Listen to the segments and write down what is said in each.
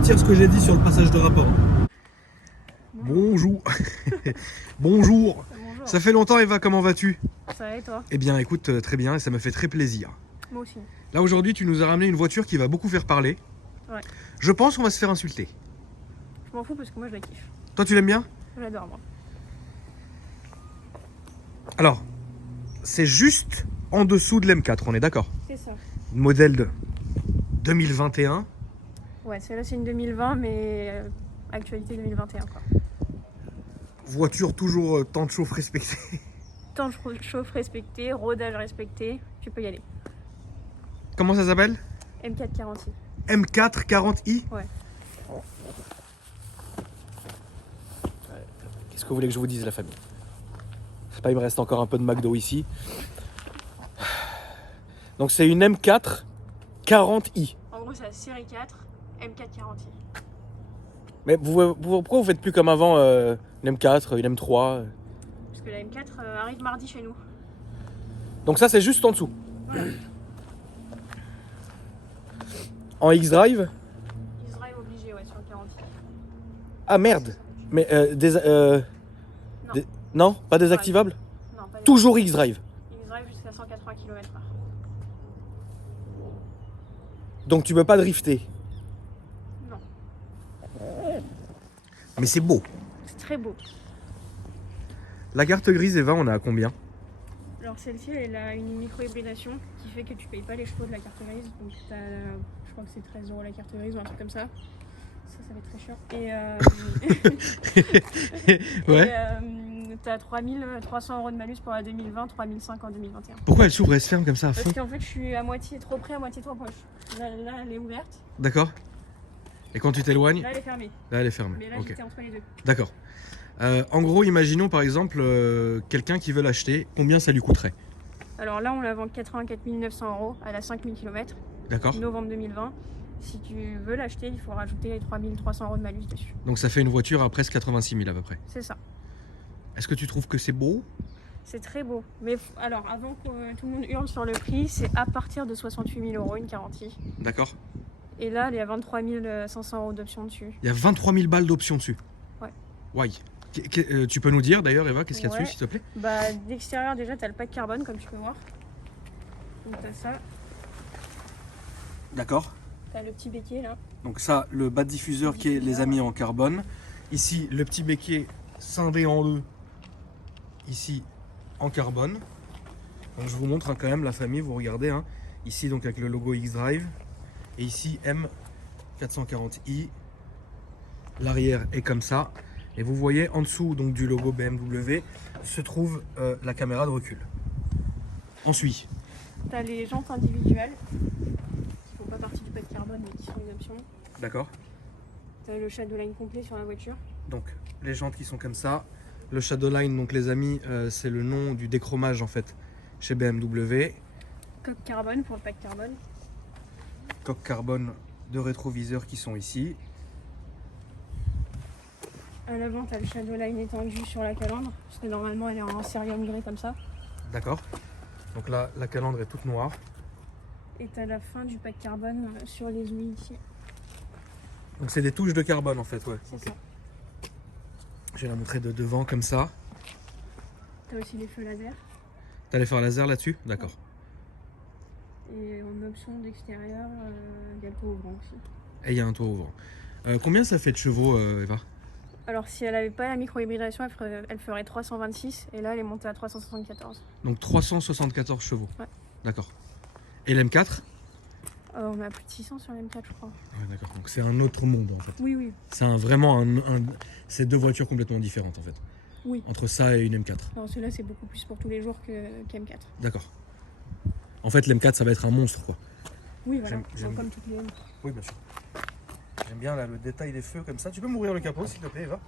retire ce que j'ai dit sur le passage de rapport. Bonjour. Bonjour. Bonjour. Ça fait longtemps Eva, comment vas-tu? Ça va et toi? Eh bien écoute, très bien et ça me fait très plaisir. Moi aussi. Là aujourd'hui tu nous as ramené une voiture qui va beaucoup faire parler. Ouais. Je pense qu'on va se faire insulter. Je m'en fous parce que moi je la kiffe. Toi tu l'aimes bien? J'adore moi. Alors, c'est juste en dessous de l'M4, on est d'accord? C'est ça. Modèle de 2021. Ouais, celle-là c'est une 2020 mais actualité 2021 quoi. Voiture toujours temps de chauffe respecté. Temps de chauffe respecté, rodage respecté, tu peux y aller. Comment ça s'appelle? M4 40i. M4 40i. Ouais. Qu'est-ce que vous voulez que je vous dise la famille? Je sais pas, il me reste encore un peu de McDo ici. Donc c'est une M4 40i. En gros c'est la série 4, M4 40i. Mais pourquoi vous faites plus comme avant une M4, une M3? Parce que la M4 arrive mardi chez nous. Donc ça c'est juste en dessous. Ouais. En X-Drive? X-Drive obligé ouais sur le 40i. Ah merde. Mais Non. non, pas désactivable? Non, pas Toujours X-Drive. X-Drive jusqu'à 180 km/h. Donc tu peux pas drifter. Non. Mais c'est beau. C'est très beau. La carte grise Eva, on a à combien? Alors celle-ci, elle a une micro-hybridation qui fait que tu payes pas les chevaux de la carte grise. Donc je crois que c'est 13 € la carte grise ou un truc comme ça. Ça va être très cher. Ouais. Et t'as 3300 € de malus pour la 2020, 3005 en 2021. Pourquoi elle s'ouvre et se ferme comme ça à fond? Parce qu'en fait, je suis à moitié trop près, à moitié trop proche. Là, elle est ouverte. D'accord. Et quand tu t'éloignes? Là, elle est fermée. Là elle est fermée. Mais là, Ok. j'étais entre les deux. D'accord. En gros, imaginons par exemple quelqu'un qui veut l'acheter, combien ça lui coûterait? Alors là, on la vend 84 900 €. Elle a 5000 km. D'accord. Novembre 2020. Si tu veux l'acheter, il faut rajouter les 3300 € de malus dessus. Donc ça fait une voiture à presque 86 000 à peu près. C'est ça. Est-ce que tu trouves que c'est beau? C'est très beau. Mais alors, avant que tout le monde hurle sur le prix, c'est à partir de 68 000 € une 40i. D'accord. Et là, il y a 23 500 € d'options dessus. Il y a 23 000 balles d'options dessus. Ouais. Ouais. Tu peux nous dire d'ailleurs Eva, qu'est-ce qu'il y a Ouais. dessus s'il te plaît? Bah, d'extérieur, déjà, tu as le pack carbone, comme tu peux voir. Donc, tu as ça. D'accord. Tu as le petit béquet là. Donc ça, le bas de diffuseur qui est les amis en carbone. Ici, le petit béquet scindé en deux. Ici, en carbone. Donc je vous montre hein, quand même la famille, vous regardez. Hein. Ici, donc avec le logo X-Drive. Et ici, M440i. L'arrière est comme ça. Et vous voyez en dessous donc, du logo BMW se trouve la caméra de recul. Ensuite, Tu as les jantes individuelles qui font pas partie du pack carbone mais qui sont une option. d'accord. Tu as le Shadowline complet sur la voiture. Donc les jantes qui sont comme ça. Le Shadowline, donc les amis, c'est le nom du déchromage en fait chez BMW. Coque carbone pour le pack carbone. Coque carbone de rétroviseurs qui sont ici. À l'avant, tu as le Shadowline étendu sur la calandre. Parce que normalement, elle est en série migrée comme ça. D'accord. Donc là, la calandre est toute noire. Et tu as la fin du pack carbone sur les ouïes ici. Donc c'est des touches de carbone en fait, ouais. C'est Ok. ça. Je vais la montrer de devant comme ça. Tu as aussi les feux laser. T'as les phares laser là-dessus? D'accord. Et en option d'extérieur, il y a le toit ouvrant aussi. Et il y a un toit ouvrant. Combien ça fait de chevaux, Eva? Alors si elle n'avait pas la micro-hybridation, elle ferait 326 et là elle est montée à 374. Donc 374 chevaux. Ouais. D'accord. Et l'M4? On a plus de 600 sur l'M4 je crois. Ouais, d'accord. Donc c'est un autre monde en fait. Oui, oui. C'est c'est deux voitures complètement différentes en fait. Oui. Entre ça et une M4. Alors celui-là c'est beaucoup plus pour tous les jours qu'M4. D'accord. En fait l'M4 ça va être un monstre quoi. Oui voilà, J'aime comme toutes les M. Oui bien sûr. J'aime bien là, le détail des feux comme ça. Tu peux m'ouvrir le capot s'il te plaît Eva?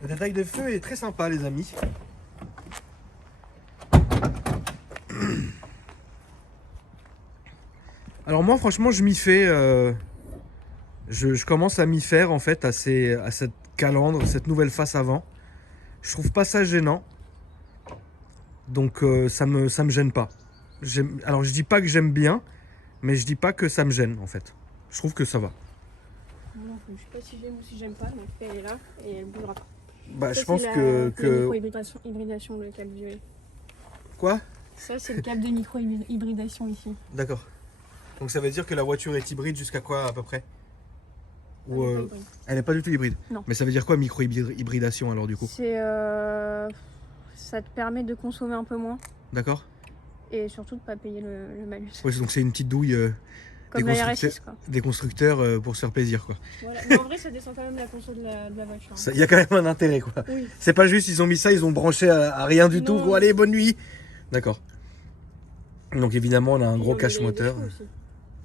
Le détail des feux est très sympa les amis. Alors moi franchement je m'y fais, je commence à m'y faire en fait à cette calandre, cette nouvelle face avant. Je trouve pas ça gênant, donc ça me gêne pas. Alors je dis pas que j'aime bien, mais je dis pas que ça me gêne en fait. Je trouve que ça va. je sais pas si j'aime ou si j'aime pas, mais elle est là et elle bougera pas. Bah, Ça, je pense c'est que... la micro-hybridation, le câble violet. Quoi? Ça, c'est le câble de micro-hybridation ici. D'accord. Donc ça veut dire que la voiture est hybride jusqu'à quoi à peu près? Ou elle n'est pas du tout hybride? Non. Mais ça veut dire quoi micro-hybridation alors du coup? C'est ça te permet de consommer un peu moins D'accord. et surtout de pas payer le malus. Ouais, donc c'est une petite douille Comme la RS6 quoi. des constructeurs pour se faire plaisir quoi. Voilà. Mais en vrai, ça descend quand même la console de la voiture. Il y a quand même un intérêt quoi. Oui. C'est pas juste ils ont mis ça, ils ont branché à rien du tout. Non. Bon, allez, bonne nuit. D'accord. Donc évidemment on a un Et gros on a cache des moteur. chevaux aussi.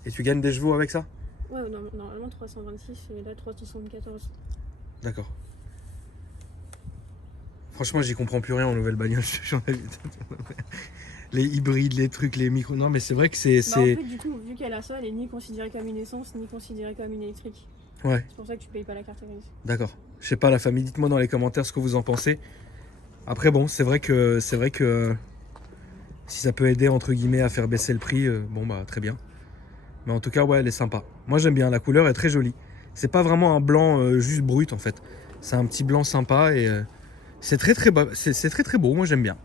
Et tu gagnes des chevaux avec ça? Ouais, normalement 326 et là 374. D'accord. Franchement, j'y comprends plus rien en nouvelle bagnole. J'en ai vu les hybrides, les trucs, les micros. Non, mais c'est vrai que c'est. Bah en fait, du coup, vu qu'elle a ça, elle est ni considérée comme une essence, ni considérée comme une électrique. Ouais, C'est pour ça que tu payes pas la carte grise. d'accord. Je sais pas, la famille, dites-moi dans les commentaires ce que vous en pensez. Après, bon, c'est vrai que si ça peut aider entre guillemets à faire baisser le prix, bon bah très bien. Mais en tout cas, ouais, elle est sympa. Moi, j'aime bien. La couleur est très jolie. C'est pas vraiment un blanc juste brut en fait. C'est un petit blanc sympa et c'est très très beau. C'est très très beau. Moi, j'aime bien.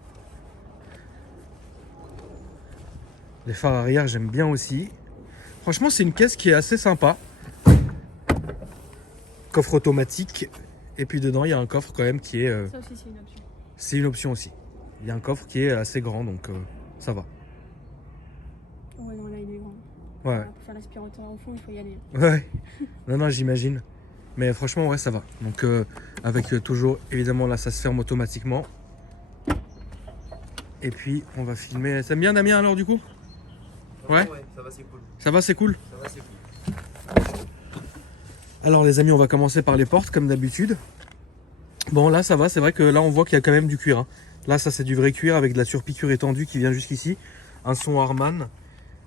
Les phares arrière, j'aime bien aussi. Franchement, c'est une caisse qui est assez sympa. Coffre automatique. Et puis dedans, il y a un coffre quand même qui est... Ça aussi, c'est une option. c'est une option aussi. Il y a un coffre qui est assez grand, donc ça va. Ouais, non, là, il est grand. Ouais, Pour faire l'aspirateur au fond, il faut y aller. ouais. Non, non, j'imagine. Mais franchement, ouais, ça va. Donc avec toujours, évidemment, là, ça se ferme automatiquement. Et puis, on va filmer. T'aimes bien, Damien, alors, du coup? Ouais, ça va, c'est cool. ça va, c'est cool. Ça va, c'est cool. Alors les amis, on va commencer par les portes comme d'habitude. Bon là ça va, c'est vrai que là on voit qu'il y a quand même du cuir. Hein. Là ça c'est du vrai cuir avec de la surpiqûre étendue qui vient jusqu'ici. Un son Harman,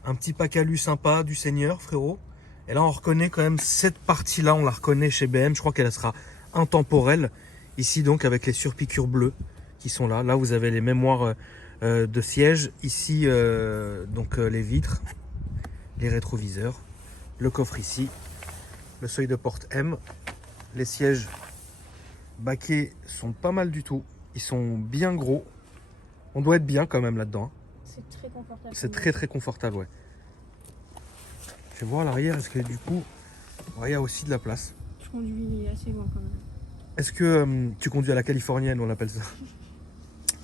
un petit pack alu sympa du Seigneur frérot. Et là on reconnaît quand même cette partie là, on la reconnaît chez BM. Je crois qu'elle sera intemporelle. Ici donc avec les surpiqûres bleues qui sont là. Là vous avez les mémoires de siège. Ici les vitres, les rétroviseurs, le coffre ici. Le seuil de porte M, les sièges baquets sont pas mal du tout, ils sont bien gros, on doit être bien quand même là-dedans, C'est très confortable. c'est très très confortable ouais. Je vais voir à l'arrière, est-ce que du coup, ouais, il y a aussi de la place. Je conduis assez loin quand même. Est-ce que tu conduis à la californienne, on l'appelle ça?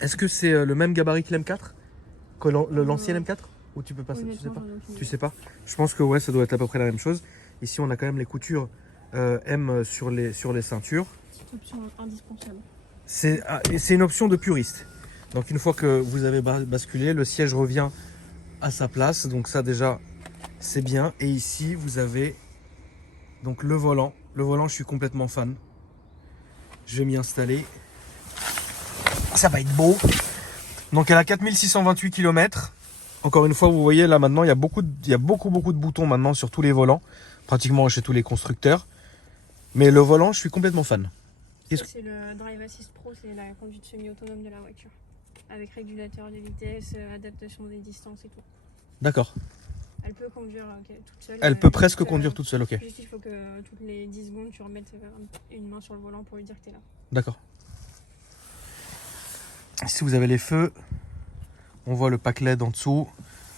Est-ce que c'est le même gabarit que l'M4? Que l'ancien M4? Ou tu peux pas, tu sais pas? Tu sais pas? Je pense que ouais, ça doit être à peu près la même chose. Ici, on a quand même les coutures M sur les ceintures. C'est une option indispensable. C'est une option de puriste. Donc une fois que vous avez basculé, le siège revient à sa place. Donc ça déjà, c'est bien. Et ici, vous avez donc le volant. Le volant, je suis complètement fan. Je vais m'y installer. Ça va être beau. Donc elle a 4628 km. Encore une fois, vous voyez là maintenant, il y a beaucoup de boutons maintenant sur tous les volants. Pratiquement chez tous les constructeurs. Mais le volant, je suis complètement fan. C'est le Drive Assist Pro, c'est la conduite semi-autonome de la voiture. Avec régulateur de vitesse, adaptation des distances et tout. D'accord. Elle peut conduire toute seule. Elle peut presque conduire toute seule, ok. Juste il faut que toutes les 10 secondes tu remettes une main sur le volant pour lui dire que t'es là. D'accord. Ici vous avez les feux. On voit le pack LED en dessous.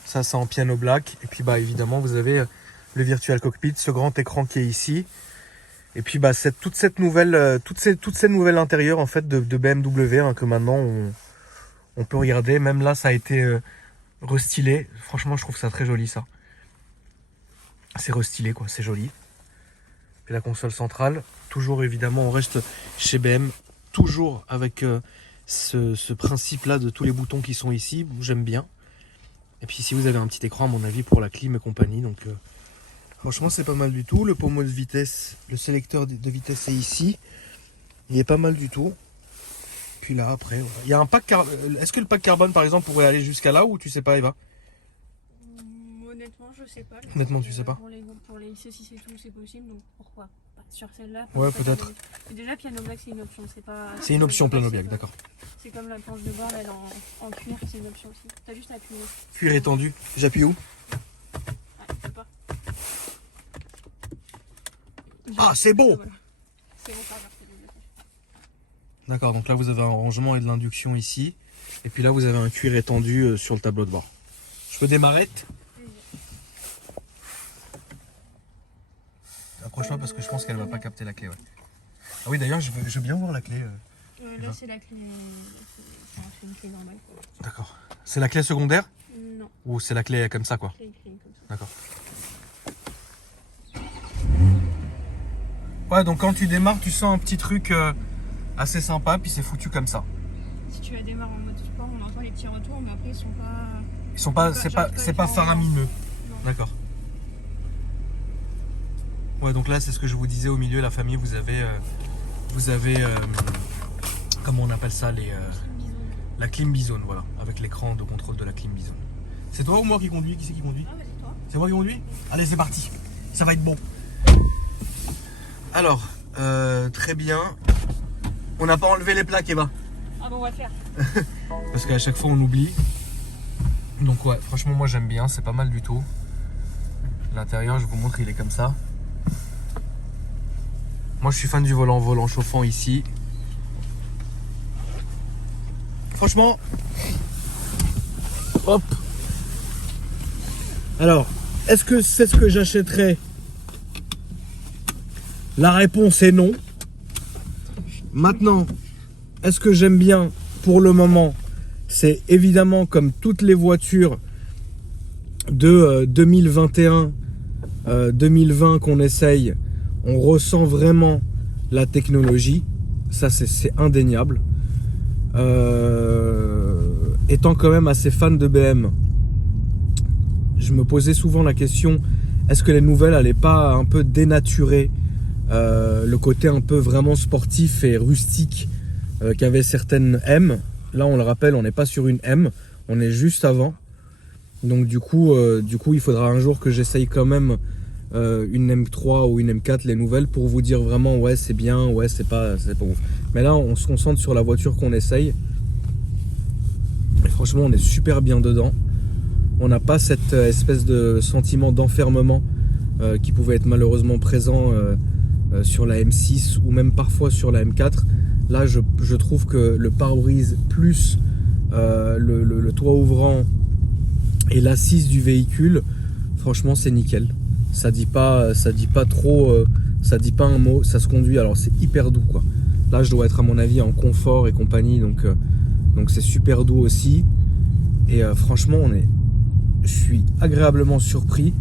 Ça c'est en piano black. Et puis bah évidemment vous avez le virtual cockpit, ce grand écran qui est ici. Et puis bah toute cette nouvelle intérieur en fait de BMW hein, que maintenant on peut regarder. Même là ça a été restylé. Franchement je trouve ça très joli ça. C'est restylé quoi, c'est joli. Et la console centrale, toujours évidemment on reste chez BM, toujours avec ce principe là de tous les boutons qui sont ici, j'aime bien. Et puis ici vous avez un petit écran à mon avis pour la clim et compagnie, donc franchement c'est pas mal du tout. Le pommeau de vitesse, le sélecteur de vitesse est ici, il est pas mal du tout. Puis là après, voilà. Il y a un pack est-ce que le pack carbone par exemple pourrait aller jusqu'à là ou tu sais pas Eva? Honnêtement je sais pas. Honnêtement tu sais pas? Pour les IC6 et tout c'est possible, donc pourquoi pas sur celle-là. Ouais peut-être. Déjà piano black c'est une option, c'est pas... C'est une option piano black, d'accord. C'est comme la planche de bord elle en cuir, c'est une option aussi. T'as juste à appuyer. Cuir étendu, j'appuie où? Ah, tu peux pas. Ah, c'est bon. Voilà. C'est bon, ça va. D'accord, donc là vous avez un rangement et de l'induction ici. Et puis là vous avez un cuir étendu sur le tableau de bord. Je peux démarrer? Approche-toi parce que je pense qu'elle va pas capter la clé. Ouais. Ah oui, d'ailleurs je veux bien voir la clé. Là, c'est la clé. C'est une clé normale. D'accord. C'est la clé secondaire? Non, Ou c'est la clé comme ça quoi? clé comme ça. D'accord. Ouais, donc quand tu démarres, tu sens un petit truc assez sympa, puis c'est foutu comme ça. Si tu la démarres en mode sport, on entend les petits retours, mais après, ils sont pas. Ils sont pas, c'est pas faramineux. Non. D'accord. Ouais, donc là, c'est ce que je vous disais au milieu, la famille, vous avez comment on appelle ça, la clim bizone, voilà, avec l'écran de contrôle de la clim bizone. C'est toi ou moi qui conduis? Qui c'est qui conduit? Ah, bah, c'est toi. C'est moi qui conduis? Allez, c'est parti. Ça va être bon. Alors, très bien. On n'a pas enlevé les plaques, Eva. Ah, bon, on va le faire. Parce qu'à chaque fois, on oublie. Donc ouais, franchement, moi j'aime bien. C'est pas mal du tout. L'intérieur, je vous montre, il est comme ça. Moi, je suis fan du volant chauffant ici. Franchement. Hop. Alors, est-ce que c'est ce que j'achèterais? La réponse est non. Maintenant, est-ce que j'aime bien? Pour le moment, c'est évidemment comme toutes les voitures de 2021, 2020 qu'on essaye, on ressent vraiment la technologie. Ça, c'est indéniable. Étant quand même assez fan de BM, je me posais souvent la question, est-ce que les nouvelles n'allaient pas un peu dénaturer le côté un peu vraiment sportif et rustique qu'avaient certaines M. Là, on le rappelle, on n'est pas sur une M, on est juste avant. Donc du coup, il faudra un jour que j'essaye quand même une M3 ou une M4, les nouvelles, pour vous dire vraiment ouais c'est bien, ouais c'est pas ouf. Mais là, on se concentre sur la voiture qu'on essaye. Et franchement, on est super bien dedans. On n'a pas cette espèce de sentiment d'enfermement qui pouvait être malheureusement présent sur la M6 ou même parfois sur la M4. Là, je trouve que le pare-brise plus le toit ouvrant et l'assise du véhicule, franchement, c'est nickel. Ça dit pas trop, ça dit pas un mot, ça se conduit. Alors, c'est hyper doux, quoi. Là, je dois être à mon avis en confort et compagnie, donc c'est super doux aussi. Et franchement, je suis agréablement surpris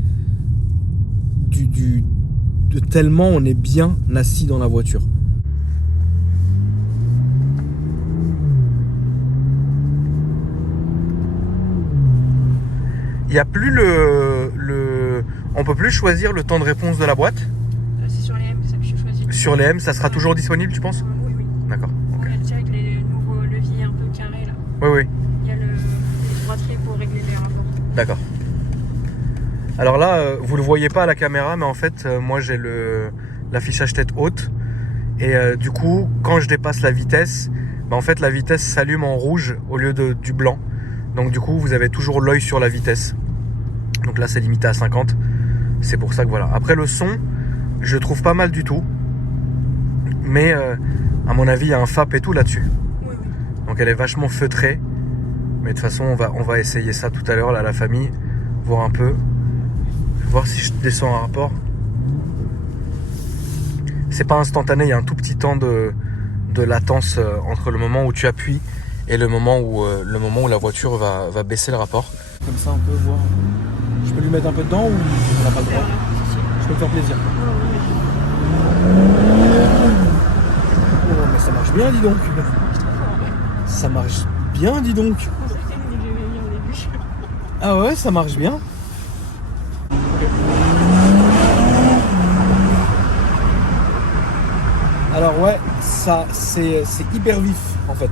de tellement on est bien assis dans la voiture. Il n'y a plus on peut plus choisir le temps de réponse de la boîte. C'est sur les M, ça que je choisis. Sur les M, ça sera toujours disponible, tu penses? Oui, oui. D'accord. On a direct les nouveaux leviers un peu carrés là. Oui, oui. Il y a les droiteries pour régler les rapports. D'accord. Alors là, vous le voyez pas à la caméra, mais en fait, moi j'ai l'affichage tête haute. Et du coup, quand je dépasse la vitesse, en fait la vitesse s'allume en rouge au lieu du blanc. Donc du coup, vous avez toujours l'œil sur la vitesse. Donc là, c'est limité à 50. C'est pour ça que voilà. Après, le son, je trouve pas mal du tout. Mais à mon avis, il y a un FAP et tout là-dessus. Oui, oui. Donc elle est vachement feutrée. Mais de toute façon, on va essayer ça tout à l'heure, là, la famille. Voir un peu. Voir si je descends un rapport. C'est pas instantané, il y a un tout petit temps de latence entre le moment où tu appuies et le moment où la voiture va baisser le rapport. Comme ça, on peut voir. Je peux lui mettre un peu dedans ou on n'a pas le droit? Je peux me faire plaisir. Oh, mais ça marche bien, dis donc. Ça marche bien, dis donc. Ah ouais, ça marche bien. Alors ouais, ça c'est hyper vif en fait.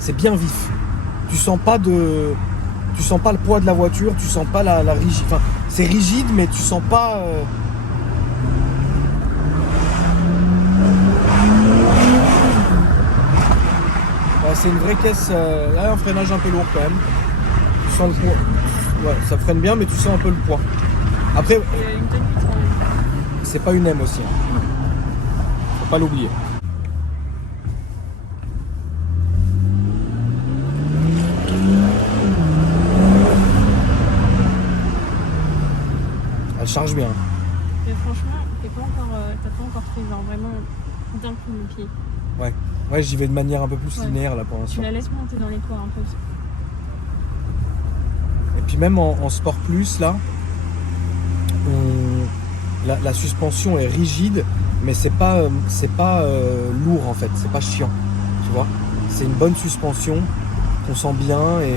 C'est bien vif. Tu sens pas le poids de la voiture, tu sens pas la rigide. Enfin, c'est rigide, mais tu sens pas. Ouais, c'est une vraie caisse. Là, un freinage un peu lourd quand même. Tu sens le poids. Ouais, ça freine bien, mais tu sens un peu le poids. Après. c'est pas une M aussi. Hein. Faut pas l'oublier. Elle charge bien. Mais franchement, t'as pas encore fait genre vraiment d'un coup le pied. Ouais. Ouais, j'y vais de manière un peu plus Ouais. linéaire là pour Tu l'instant. la laisses monter dans les toits un peu. Et puis même en sport plus là, la suspension est rigide, mais c'est pas lourd en fait, c'est pas chiant, tu vois. C'est une bonne suspension, on sent bien et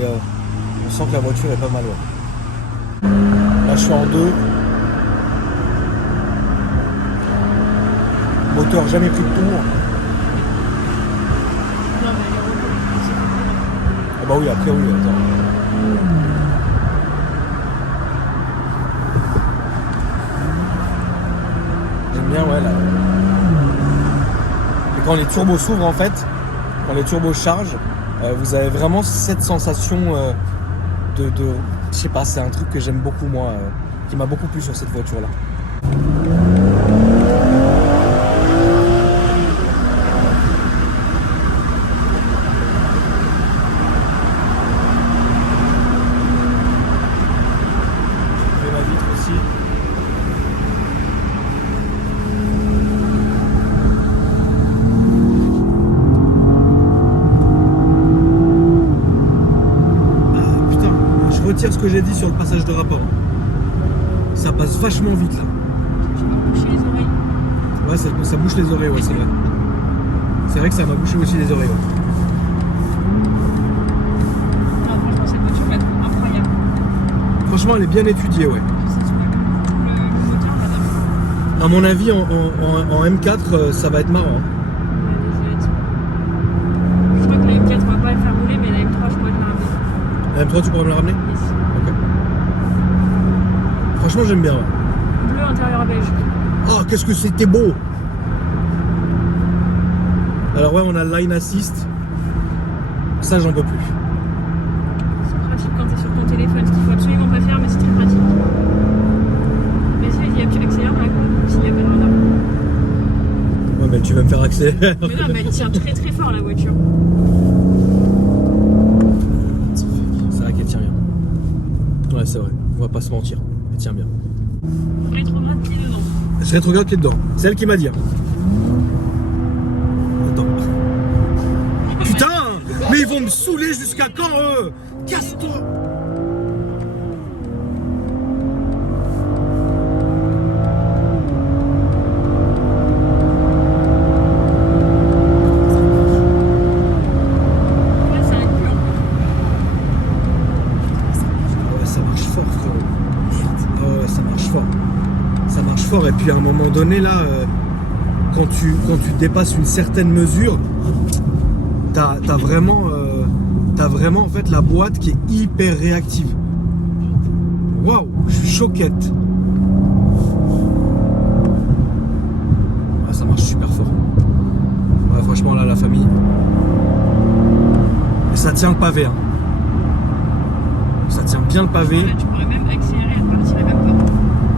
on sent que la voiture est pas mal. Ouais. Là je suis en 2. Moteur jamais pris de tour. Non, mais elle est relou. Ah bah oui, après oui, attends. J'aime bien, ouais, là. Et quand les turbos s'ouvrent, en fait, quand les turbos chargent, vous avez vraiment cette sensation de... Je sais pas, c'est un truc que j'aime beaucoup, moi, qui m'a beaucoup plu sur cette voiture-là. Je mets ma vitre aussi. Je retire ce que j'ai dit sur le passage de rapport. Ça passe vachement vite là. Tu vas boucher les oreilles. Ouais, ça bouche les oreilles, ouais, c'est vrai. C'est vrai que ça m'a bouché aussi les oreilles. Ouais. Ah, franchement, cette voiture elle est incroyable. Franchement, elle est bien étudiée, ouais. Si tu veux le moteur, j'adore. À mon avis, en M4, ça va être marrant. Hein. Je crois que la M4 on va pas le faire rouler, mais la M3 je pourrais te la ramener. La M3, tu pourrais me la ramener? Yes. Ok. Franchement, j'aime bien. Ouais. Bleu intérieur beige. Oh, qu'est-ce que c'était beau! Alors, ouais, on a le line assist. Ça, j'en peux plus. C'est pratique quand t'es sur ton téléphone, ce qu'il faut absolument pas faire, mais c'est très pratique. Vas-y, tu accélères là, s'il y a pas de radar. Ouais, mais tu vas me faire accélérer. Mais non, mais elle tient très très fort la voiture. C'est vrai qu'elle tient bien. Ouais, c'est vrai. On va pas se mentir. Elle tient bien. Rétrograde qui est dedans. Je rétrograde qui est dedans. C'est elle qui m'a dit. Hein. Attends. Putain! Mais ils vont me saouler jusqu'à quand eux? Casse-toi! Là, c'est un cul en Ah ouais, ça marche fort, frérot. Ah ouais, ça marche fort. Ça marche fort. Et puis à un moment donné, là, quand tu dépasses une certaine mesure, t'as vraiment en fait la boîte qui est hyper réactive. Waouh, je suis choquette. Ouais, ça marche super fort. Ouais, franchement là, la famille. Et ça tient le pavé. Hein. Ça tient bien le pavé. Là, tu pourrais même accélérer, elle partirait même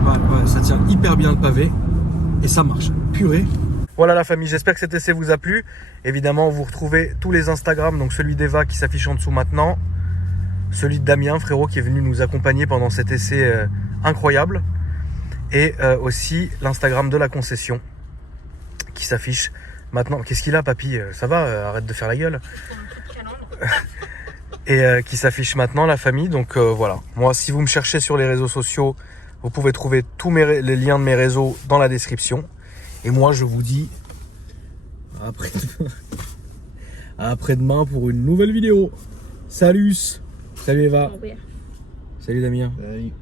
pas. Ouais, ça tient hyper bien le pavé. Et ça marche. Purée. Voilà la famille, j'espère que cet essai vous a plu. Évidemment, vous retrouvez tous les Instagram, donc celui d'Eva qui s'affiche en dessous maintenant, celui de Damien, frérot, qui est venu nous accompagner pendant cet essai incroyable, et aussi l'Instagram de la concession qui s'affiche maintenant. Qu'est-ce qu'il a, papy? Ça va? Arrête de faire la gueule. Et qui s'affiche maintenant, la famille. Donc voilà, moi, si vous me cherchez sur les réseaux sociaux, vous pouvez trouver tous les liens de mes réseaux dans la description. Et moi, je vous dis à après-demain pour une nouvelle vidéo. Salut! Salut Eva! Oh, ouais. Salut Damien! Salut.